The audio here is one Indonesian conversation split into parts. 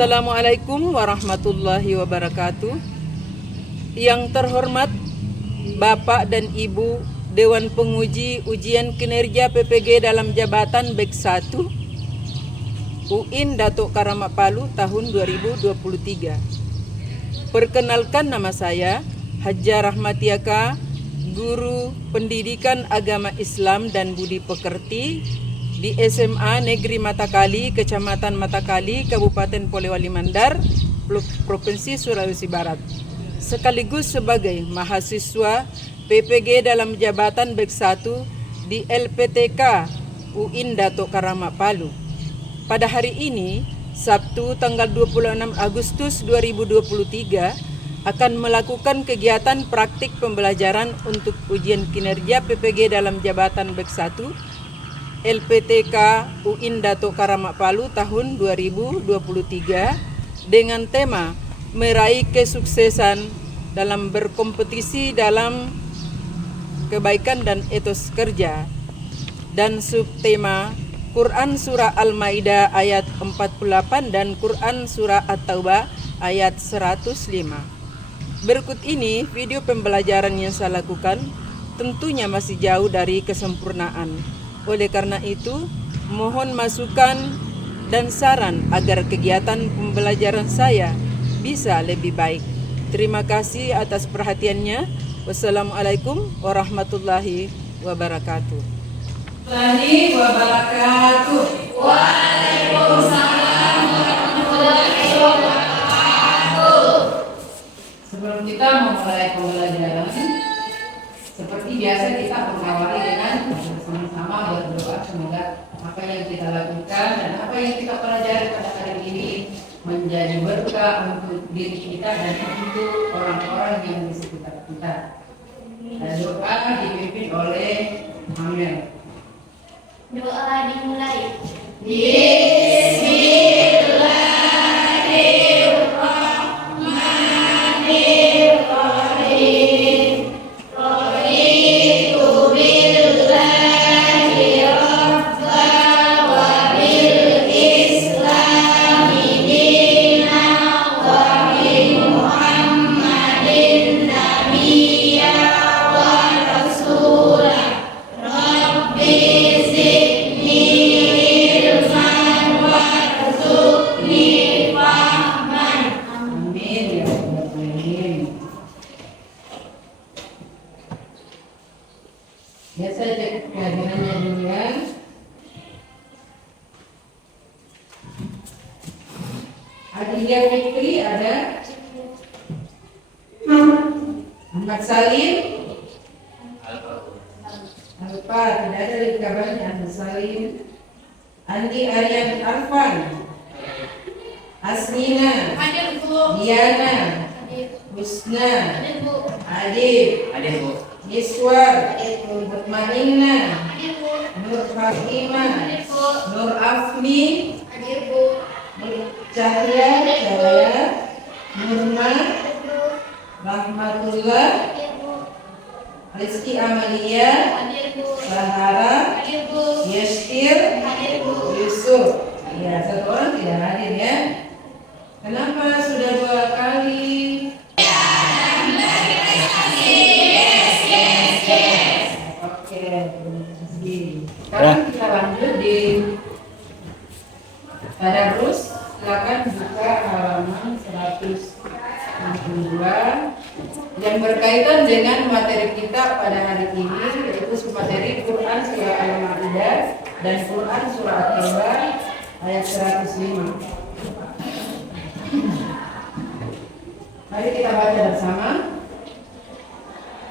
Assalamualaikum warahmatullahi wabarakatuh. Yang terhormat Bapak dan Ibu Dewan Penguji Ujian Kinerja PPG dalam Jabatan BEK 1 UIN Datuk Karamat Palu tahun 2023. Perkenalkan, nama saya Hajjah Rahmatiaka, Guru Pendidikan Agama Islam dan Budi Pekerti di SMA Negeri Matakali, Kecamatan Matakali, Kabupaten Polewali Mandar, Provinsi Sulawesi Barat, sekaligus sebagai mahasiswa PPG dalam Jabatan BEK 1 di LPTK UIN Datuk Karamat Palu. Pada hari ini, Sabtu tanggal 26 Agustus 2023, akan melakukan kegiatan praktik pembelajaran untuk ujian kinerja PPG dalam Jabatan BEK 1 LPTK UIN Datuk Karamat Palu tahun 2023 dengan tema meraih kesuksesan dalam berkompetisi dalam kebaikan dan etos kerja, dan subtema Quran Surah Al-Maidah ayat 48 dan Quran Surah At-Taubah ayat 105. Berikut ini video pembelajaran yang saya lakukan, tentunya masih jauh dari kesempurnaan. Oleh karena itu, mohon masukan dan saran agar kegiatan pembelajaran saya bisa lebih baik. Terima kasih atas perhatiannya. Wassalamualaikum warahmatullahi wabarakatuh. Waalaikumsalam warahmatullahi wabarakatuh. Sebelum kita memulai pembelajaran, seperti biasa kita mengawali dengan bersama-sama berdoa semoga apa yang kita lakukan dan apa yang kita pelajari pada hari ini menjadi berkah untuk diri kita dan untuk orang-orang yang di sekitar kita. Dan doa dipimpin oleh Amel. Doa dimulai. Ya, saya cek kehadirannya dulu ya. Adilia Fikri ada. Ahmad Salim. Alfa, tidak ada di kabarnya Ahmad Salim. Andi Aryan Arfan. Asnina. Hadir, Bu. Diana. Hadir. Husna. Hadir, Bu. Adib. Hadir, Bu. Miswar. Hadir, Bu. Mutmainna. Hadir, Bu. Nur Fatimah. Hadir, Bu. Nur Afni. Hadir, Bu. Nur Cahaya. Nurma. Hadir, Bu. Rahmatullah. Hadir, Bu. Rizki Amalia. Hadir, Bu. Sahara. Hadir, Bu. Yastir. Hadir, Bu. Yusuf. Ya, satu orang tidak hadir ya. Kenapa sudah 2 kali? Oke, terima kasih. Sekarang kita lanjut di Tadarus. Silakan buka halaman 162 yang berkaitan dengan materi kita pada hari ini, yaitu materi Quran Surah Al-Maidah dan Quran Surah At-Taubah ayat 105. Mari kita baca bersama.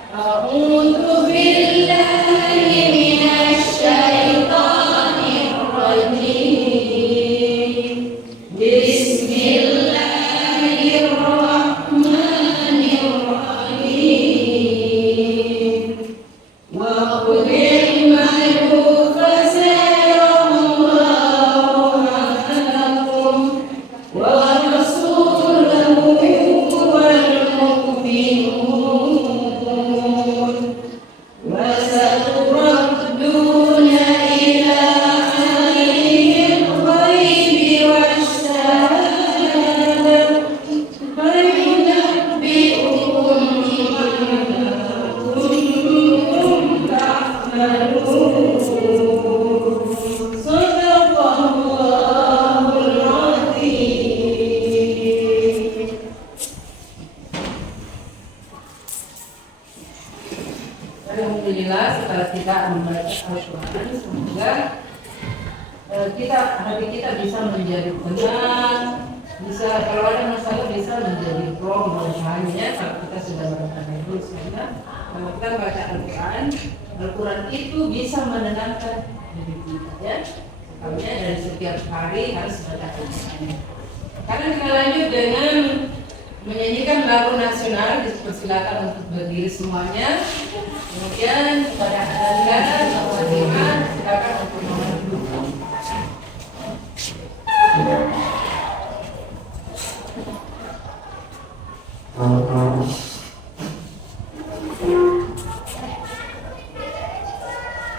A'udzu billahi minasy syaithanir rajim. Bismillahirrahmanirrahim. Wa qul i'malu fasayarallahu 'amalakum wa rasuluhu wal mu'minun wa saturadduna ila alimil ghaibi wasyahadati Al-Quran. Semoga hati kita bisa menjadi tenang, bisa kalau ada masalah bisa menjadi plong hanya kalau kita sudah melakukan itu. Karena kalau kita baca Al-Quran, Al-Quran itu bisa menenangkan diri kita ya. Makanya dari setiap hari harus baca Al-Quran. Karena kita lanjut dengan menyanyikan lagu nasional, dipersilakan untuk berdiri semuanya. Kemudian kepada Anda, Bapak Iman, silakan untuk memaju.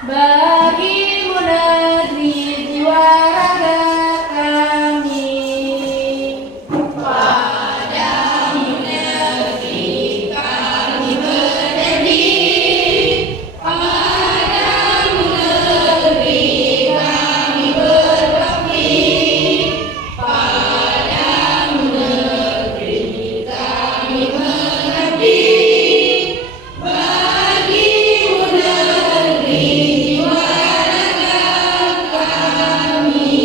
Bagimu negeri jiwa raga kami, padamu negeri kami berdiri, padamu negeri kami berbakti, padamu negeri kami mengabdi. Bagimu negeri jiwa raga kami.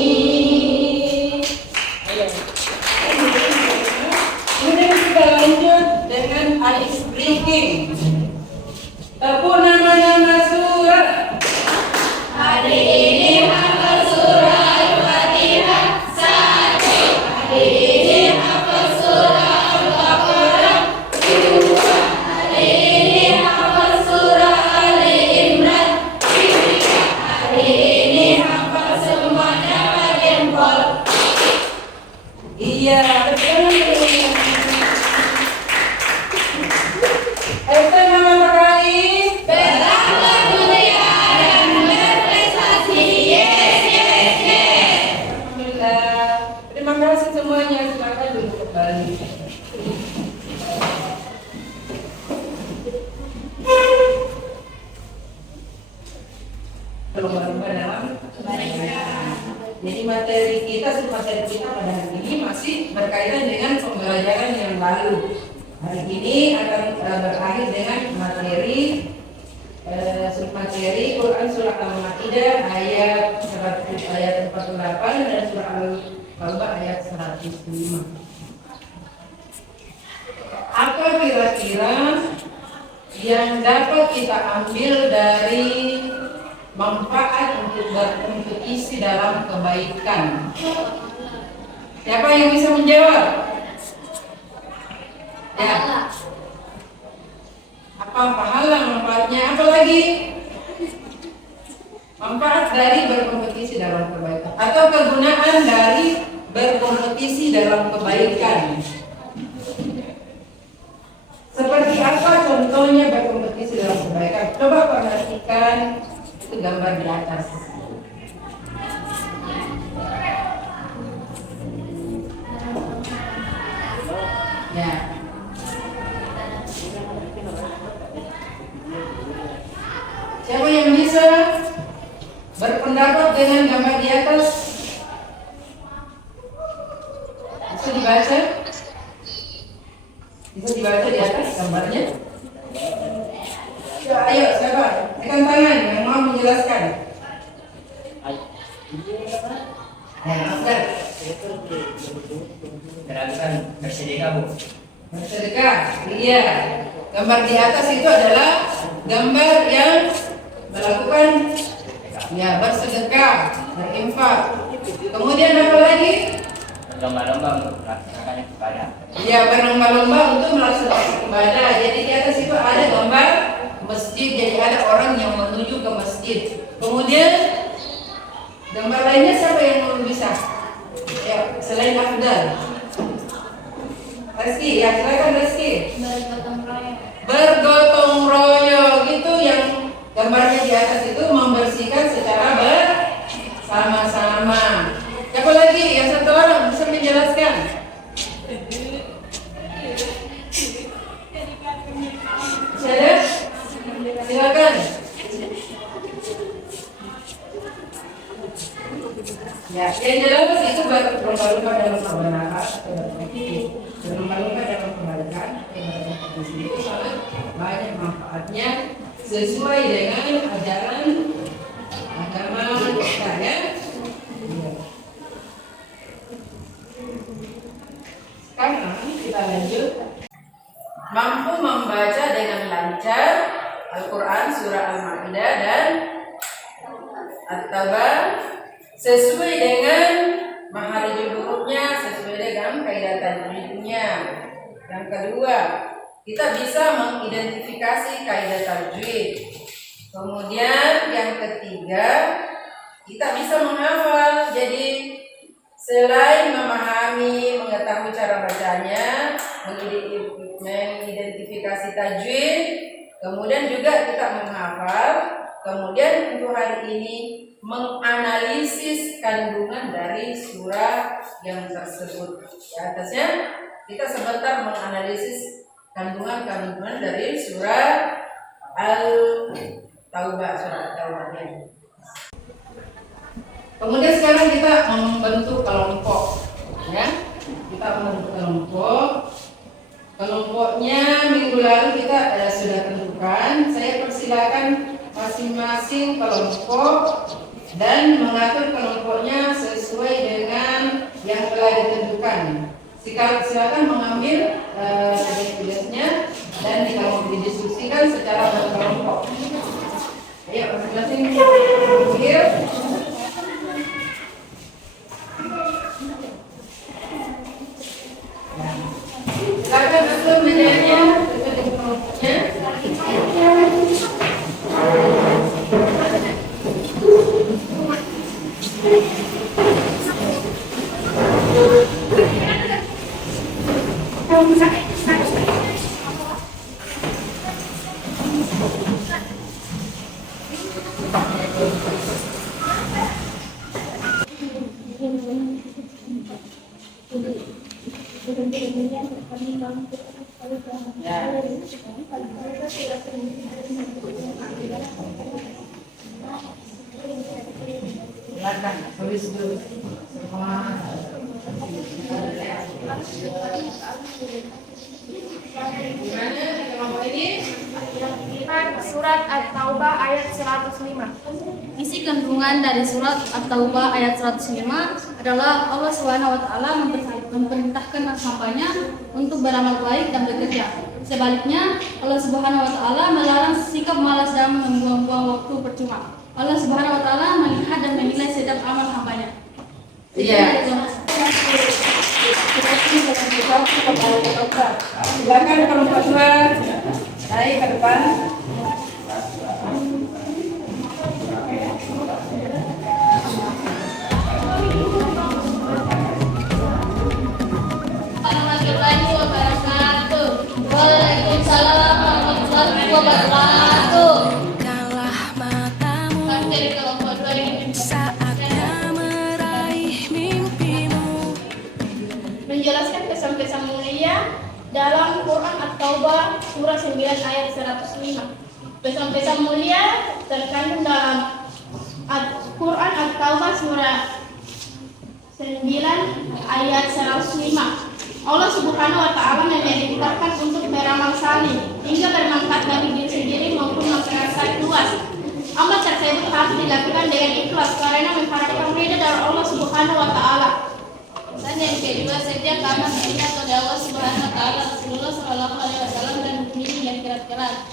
Kemudian kita lanjut dengan ice breaking. Tepuk nama-nama surat. Hari ini hafal surah Al-Fatihah 1. Hari ini hafal surah Al-Baqarah 2. Hari ini hafal surah Ali Imran 3. Hari ini hafal semuanya Maryam Qol. Iya, betul. Itu nama meraih berakhir mulia dan berprestasi. Yes, yes, yes. Alhamdulillah. Terima kasih semuanya. Silakan duduk kembali. Lomba-lomba dalam kebaikan. Jadi materi kita pada hari ini masih berkaitan dengan pembelajaran yang lalu. Hari ini akan berakhir dengan materi Quran surah Al-Maidah ayat 48 dan surah Al-Baqarah ayat 105. Apa kira-kira yang dapat kita ambil dari manfaat untuk berkompetisi dalam kebaikan? Siapa yang bisa menjawab? Ya. Apa pahala manfaatnya? Apa lagi? Manfaat dari berkompetisi dalam kebaikan atau kegunaan dari berkompetisi dalam kebaikan. Seperti apa contohnya berkompetisi dalam kebaikan? Coba perhatikan itu gambar di atas. Ya. Siapa yang bisa berpendapat dengan gambar di atas? Bisa dibaca? Bisa dibaca di atas gambarnya? Ya, ayo, siapa? Tekan tangan yang mau menjelaskan. Maafkan. Gerakan bersedekah, Bu. Bersedekah, iya. Gambar di atas itu adalah gambar yang melakukan ya bersedekah, berinfak. Kemudian apa lagi? Berlomba-lomba untuk melaksanakan ibadah. Ya, berlomba-lomba untuk melaksanakan ibadah. Jadi di atas itu ada gambar masjid. Jadi ada orang yang menuju ke masjid. Kemudian gambar lainnya siapa yang bisa? Ya, selain Afdal. Reski, ya silakan Reski. Bergotong royong itu yang gambarnya di atas itu membersihkan secara bersama-sama. Siapa lagi? Yang satu orang bisa menjelaskan. Masih ada? Silakan. Ya, yang jelas itu berlomba-lomba dalam kebenaran, berlomba-lomba dalam kebaikan. Di sini itu sangat banyak manfaatnya sesuai dengan ajaran At-Tauba sesuai dengan makhraj hurufnya, sesuai dengan kaidah tajwidnya. Yang kedua, kita bisa mengidentifikasi kaidah tajwid. Kemudian yang ketiga, kita bisa menghafal. Jadi selain memahami, mengetahui cara bacanya, mengidentifikasi tajwid, kemudian juga kita menghafal. Kemudian untuk hari ini menganalisis kandungan dari surah yang tersebut. Di atasnya kita sebentar menganalisis kandungan dari surah Al-Taubah, surah Al-Taubah. Kemudian sekarang kita membentuk kelompok, ya. Kita membentuk kelompok. Kelompoknya minggu lalu kita sudah tentukan. Saya persilakan masing-masing kelompok dan mengatur kelompoknya sesuai dengan yang telah ditentukan. Silakan mengambil tugas-tugasnya dan didiskusikan secara berkelompok. Ayo masing-masing ambil. Silakan atur mejanya sesuai dengan kelompoknya. Silakan tulis dulu. Gimana kelompok ini? Surat At-Taubah ayat 105. Isi kandungan dari surat At-Taubah ayat 105 adalah Allah SWT memerintahkan hambanya untuk beramal baik dan bekerja. Sebaliknya, Allah SWT melarang sikap malas dan membuang-buang waktu percuma. Allah SWT melihat dan menilai setiap amal hambanya. Iya. Silakan kelompok dua naik ke depan. Warahmatullahi wabarakatuh. Waalaikumsalam warahmatullahi wabarakatuh. Kalah matamu Dari kelompok dua ini saatnya meraih mimpimu. menjelaskan pesan-pesan mulia dalam Quran At-Taubah surah 9 ayat 105. Pesan-pesan mulia terkandung dalam Quran At-Taubah surah 9 ayat 105. Allah Subhanahu wa taala memerintahkan untuk beramal saleh hingga bermanfaat bagi diri sendiri maupun masyarakat luas. Amal tersebut harus dilakukan dengan ikhlas karena mengharapkan ridha dari Allah Subhanahu wa taala. Dan yang kedua, setiap amal kita kepada Allah Subhanahu wa taala, Rasulullah sallallahu alaihi wasallam dan mukminin yang kira-kira.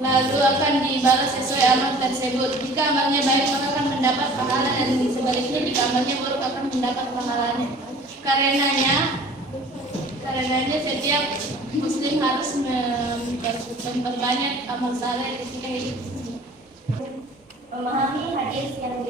Lalu akan dibalas sesuai amal tersebut. Jika amalnya baik maka akan mendapat pahala dan sebaliknya jika amalnya buruk akan mendapat pahalanya. Karenanya setiap muslim harus memperbanyak amal saleh ketika hidup. Memahami hadis yang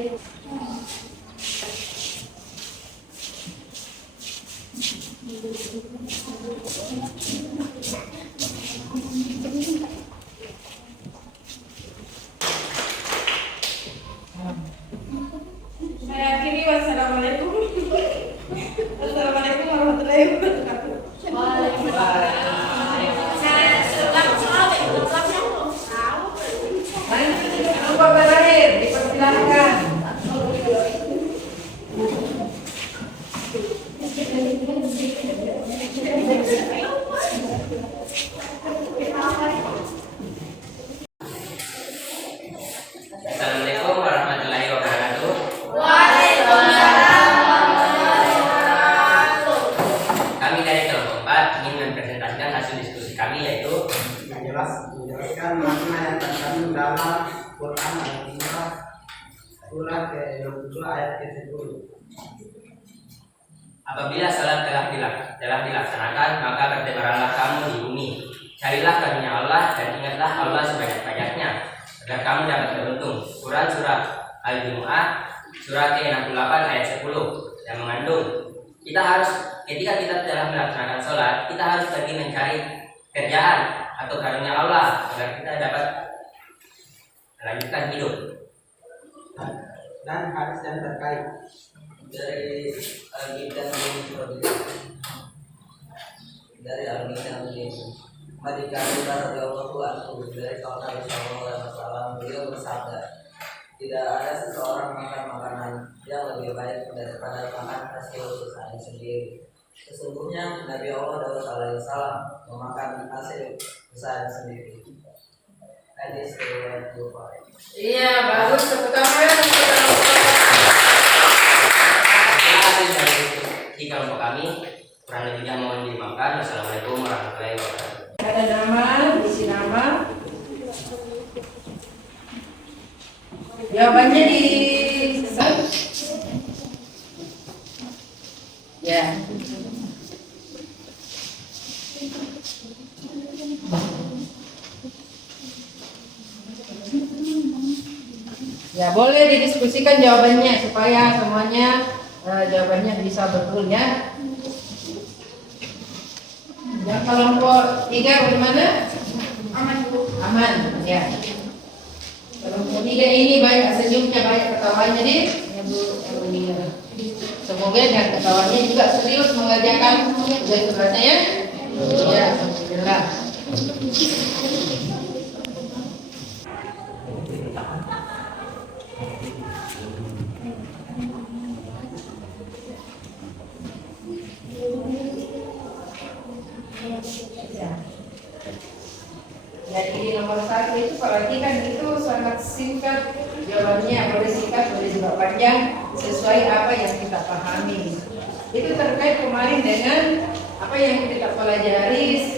Saya akhiri, wassalamualaikum. Wassalamualaikum warahmatullahi wabarakatuh. Kelompok terakhir dipersilakan. Assalamualaikum warahmatullahi wabarakatuh. Kami dari kelompok 4 ingin mempresentasikan hasil diskusi kami yaitu menjelaskan makna yang terkandung dalam Quran Al-Quran Surah ke-22 ayat ke-10. Apabila salat telah dilaksanakan, maka bertebaranlah kamu di bumi. Carilah karunia Allah dan ingatlah Allah sebanyak-banyaknya agar kamu dapat beruntung. Surah Al-Jumu'ah surah ke-68 ayat 10 yang mengandung ketika kita telah melaksanakan sholat, kita harus pergi mencari kerjaan atau karunia Allah agar kita dapat melanjutkan hidup. Dan hadis yang terkait dari Al-Qitan dari Al-Qitan Madika radhiyallahu anhu dari Nabi sallallahu alaihi wasallam, beliau bersabda, tidak ada seseorang makan makanan yang lebih baik daripada makan hasil usahanya sendiri. Sesungguhnya Nabi Allah Daud alaihi salam memakan hasil usahanya sendiri. Hadis riwayat Bukhari. Iya, bagus. Tepuk tangan. Terima kasih dari tiga kelompok kami. Kurang lebihnya mohon dimaafkan. Wassalamualaikum warahmatullahi wabarakatuh. Ada nama, isi nama. Jawabannya di ya. Ya, boleh didiskusikan jawabannya supaya semuanya jawabannya bisa betul ya. Yang kelompok 3 bagaimana? Aman Bu. Aman, ya. Kelompok 3 ini banyak senyumnya, banyak ketawanya deh. Ya Bu, semoga dengan ketawanya juga serius mengerjakan tugas-tugasnya ya. Ya, alhamdulillah. Jadi nomor 1 itu perhatikan itu sangat singkat jawabannya, boleh singkat boleh juga panjang sesuai apa yang kita pahami. Itu terkait kemarin dengan apa yang kita pelajari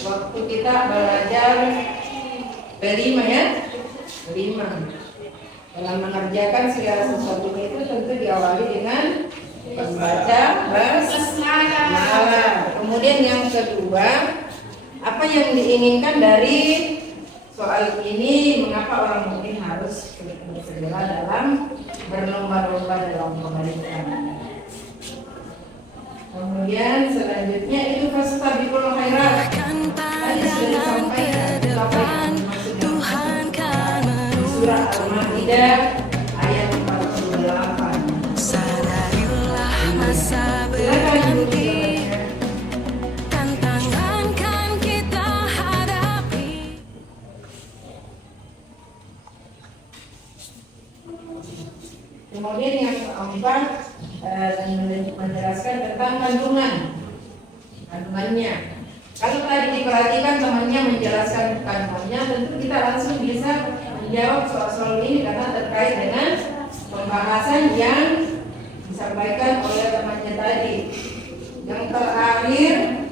waktu kita belajar berima ya, berima. Dalam mengerjakan segala sesuatu itu tentu diawali dengan membaca basmalah. Kemudian yang kedua, apa yang diinginkan dari soal ini, mengapa orang mukmin harus bersegera dalam berlomba-lomba dalam kebaikan. Kemudian selanjutnya itu fastabiqul khairat. Bahkan pandangan ke depan, Tuhan kan Surah menuntun. Al-Maidah ayat 48. Sadarilah masa berganti, tantangan kan kita hadapi. Kemudian yang keempat menjelaskan tentang kandungannya. Kalau tadi diperhatikan temannya menjelaskan kandungannya, tentu kita langsung bisa menjawab soal-soal ini karena terkait dengan pembahasan yang disampaikan oleh temannya tadi. Yang terakhir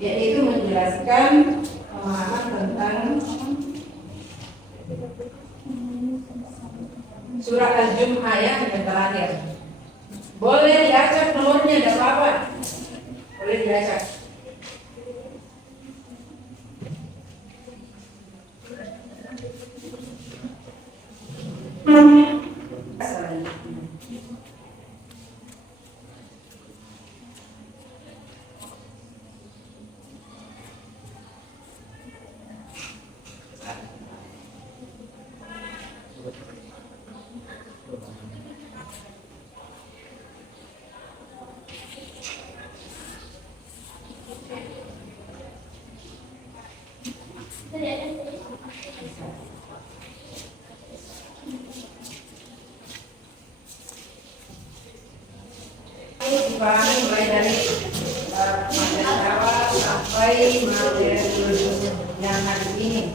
yaitu menjelaskan pemahaman tentang surah Al-Jumu'ah yang terakhir. Boleh diacak nomornya, tidak apa-apa. Boleh diacak. Dipahami mulai dari materi awal sampai materi yang hari ini.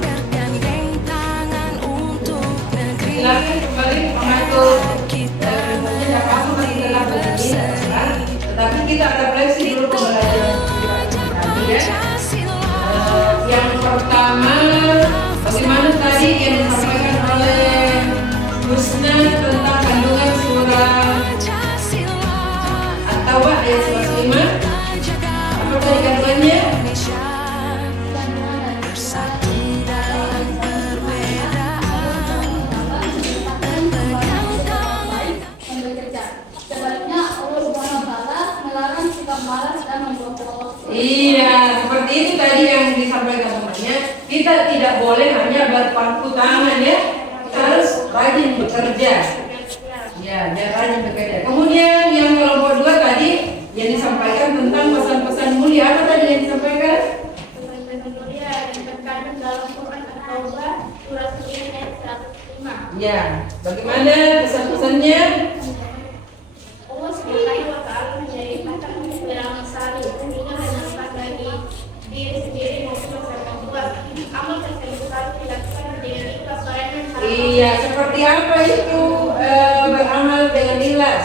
Bergandeng tangan untuk negeri Silakan kembali mengatur kita kamu telah berdiri. pemalas dan membuang waktu. Iya, seperti itu tadi yang disampaikan temannya. Kita tidak boleh hanya berpangku tangan ya. Kita harus rajin bekerja. Ya, jangan rajin bekerja. Kemudian yang kelompok 2 tadi yang disampaikan tentang pesan-pesan mulia. Apa tadi yang disampaikan? Pesan-pesan mulia yang terkandung dalam Quran At-Taubah surah 9 ayat 105. Ya, bagaimana pesan-pesannya? Allah Subhanahu wa Ta'ala menjadikan beramal saleh sehingga bermanfaat bagi diri sendiri maupun masyarakat luas. Amal tersebut harus dilakukan dengan ikhlas dan Iya, seperti apa itu beramal dengan ikhlas?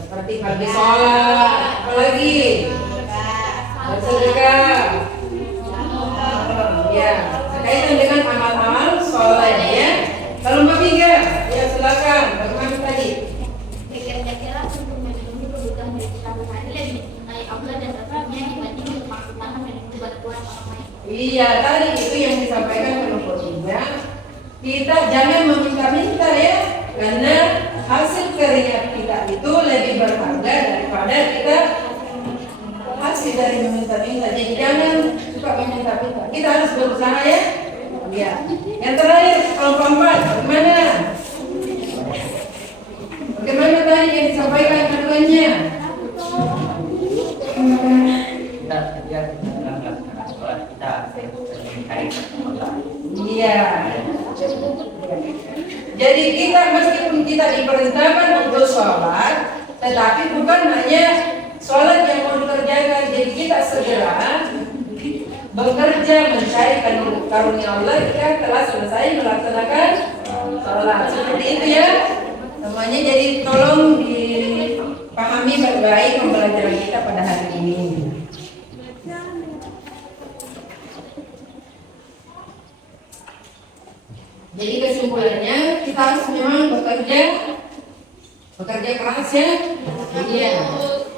Seperti pagi sholat, apalagi bersedekah. Ya, berkaitan dengan amal-amal sholat ya. Kalau Mbak Mika, ya silakan. Bagaimana tadi? bekerja keras untuk memenuhi kebutuhan dari sehari-hari lebih mencintai Allah dan Rasulnya dibanding berpangku tangan dan bantuan orang lain. Iya, tadi itu yang disampaikan kelompok 3. Kita jangan meminta-minta ya, karena hasil keringat kita itu lebih berharga daripada kita hasil dari meminta-minta. Jadi jangan suka meminta-minta. Kita harus berusaha ya. Iya. Yang terakhir kelompok 4, bagaimana? Bagaimana tadi yang disampaikan keduanya? Kita kerja dalam melaksanakan sholat kita mencari Allah. Iya. Jadi kita meskipun kita diperintahkan untuk sholat, tetapi bukan hanya sholat yang mau dikerjakan. Jadi kita segera bekerja mencari karunia Allah jika telah selesai melaksanakan sholat. Seperti itu ya. Semuanya jadi tolong dipahami baik-baik pembelajaran kita pada hari ini. Jadi kesimpulannya kita harus memang bekerja keras ya. Iya.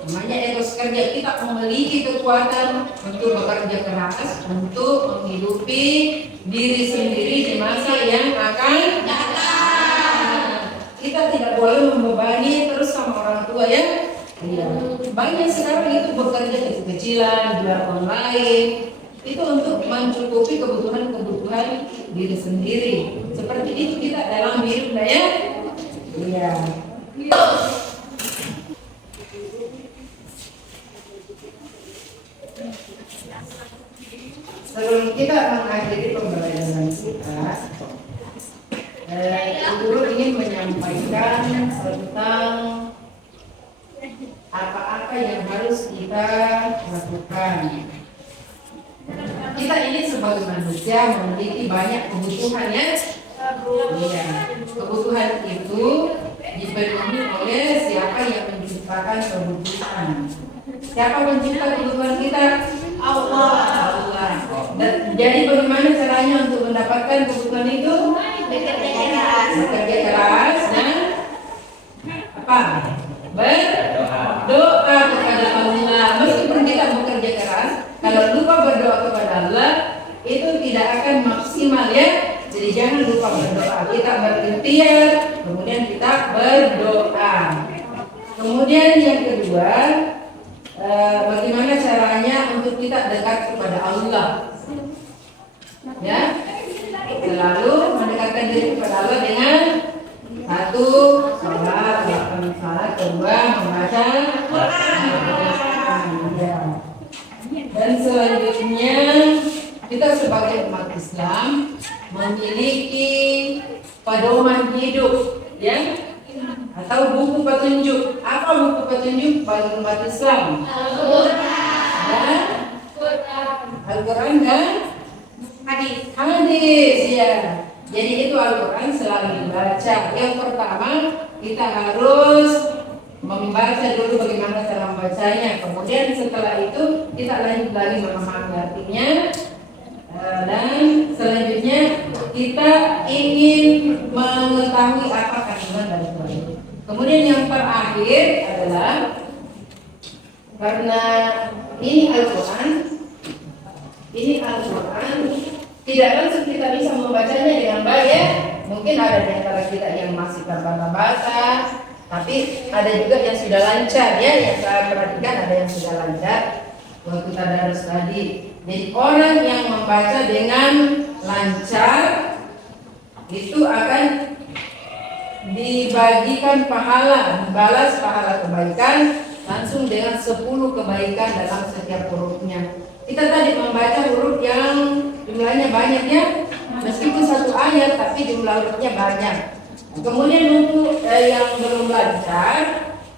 Namanya etos kerja, kita memiliki kekuatan untuk bekerja keras untuk menghidupi diri sendiri di masa yang akan datang. Kita tidak boleh membebani terus sama orang tua ya. Iya. Banyak sekarang itu bekerja kecil-kecilan, jual online. Itu untuk mencukupi kebutuhan diri sendiri. Seperti itu kita dalam hidup ya. Iya. Sebelum kita mengakhiri pembelajaran kita, Guru ingin menyampaikan tentang apa-apa yang harus kita lakukan. Kita ini sebagai manusia memiliki banyak kebutuhan ya. Iya. Kebutuhan itu dipenuhi oleh siapa yang menciptakan kebutuhan. Siapa mencipta kebutuhan kita? Allah. Dan jadi bagaimana caranya untuk mendapatkan kebutuhan itu? Bekerja keras dan apa? Berdoa kepada Allah. Meskipun kita bekerja keras, kalau lupa berdoa kepada Allah, itu tidak akan maksimal ya. Jadi jangan lupa berdoa. Kita berikhtiar, kemudian kita berdoa. Kemudian yang kedua, bagaimana caranya untuk kita dekat kepada Allah? Ya, selalu mendekatkan diri kepada Allah dengan satu, sholat, melakukan salat, kedua, membaca Al-Quran. Ya. Dan selanjutnya kita sebagai umat Islam memiliki pedoman hidup, ya, atau buku petunjuk. Apa buku petunjuk bagi umat Islam? Al-Quran dan hadis, ya. Jadi itu Al-Quran selalu dibaca. Yang pertama kita harus membaca dulu bagaimana cara membacanya. Kemudian setelah itu kita lanjut lagi memahami artinya. Dan selanjutnya kita ingin mengetahui apa kandungan dari Quran. Kemudian yang terakhir adalah karena ini Al-Quran tidak langsung kita bisa membacanya dengan baik ya. Mungkin ada di antara kita yang masih terbata-bata Tapi ada juga yang sudah lancar ya, yang saya perhatikan ada yang sudah lancar waktu tadarus tadi. Jadi orang yang membaca dengan lancar itu akan dibagikan pahala, dibalas pahala kebaikan langsung dengan 10 kebaikan dalam setiap hurufnya. Kita tadi membaca huruf yang jumlahnya banyak ya, meskipun satu ayat tapi jumlah hurufnya banyak. Kemudian untuk yang belum lancar,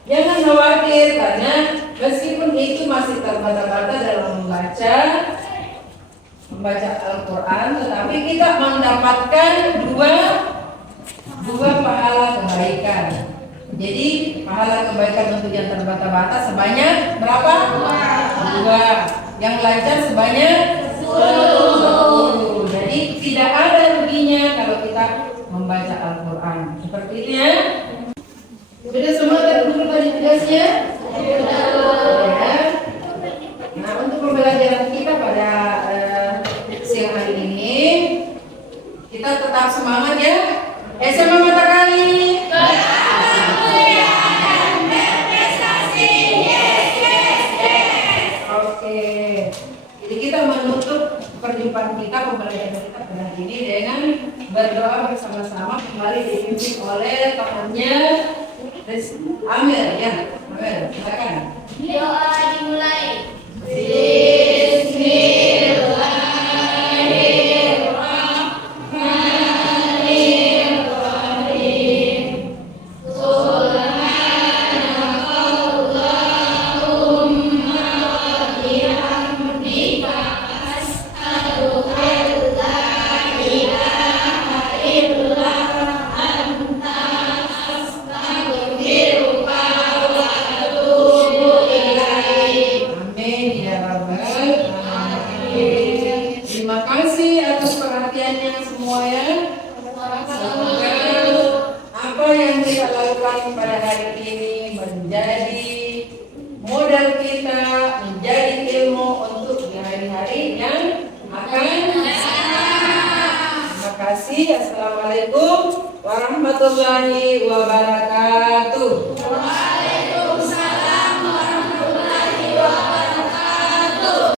jangan khawatir karena meskipun itu masih terbata-bata dalam membaca Al-Quran, tetapi kita mendapatkan dua pahala kebaikan. Jadi pahala kebaikan untuk yang terbata-bata sebanyak berapa? Dua. Yang lancar sebanyak 10. Jadi tidak ada ruginya kalau kita membaca Al-Quran. Seperti itu ya. Sudah semua terkumpul tadi tugasnya? Ya. Nah, untuk pembelajaran kita pada siang hari ini, kita tetap semangat ya. SMA mata kali. Oke. Jadi kita menutup perjumpaan kita, pembelajaran kita pada hari ini dengan berdoa bersama-sama, kembali dipimpin oleh temannya Amir ya. Amir, silakan. Doa dimulai. Amin ya rabbal alamin. Terima kasih atas perhatiannya semua ya. Semoga apa yang kita lakukan pada hari ini menjadi modal kita, menjadi ilmu untuk di hari-hari yang akan datang. Terima kasih. Assalamualaikum warahmatullahi wabarakatuh.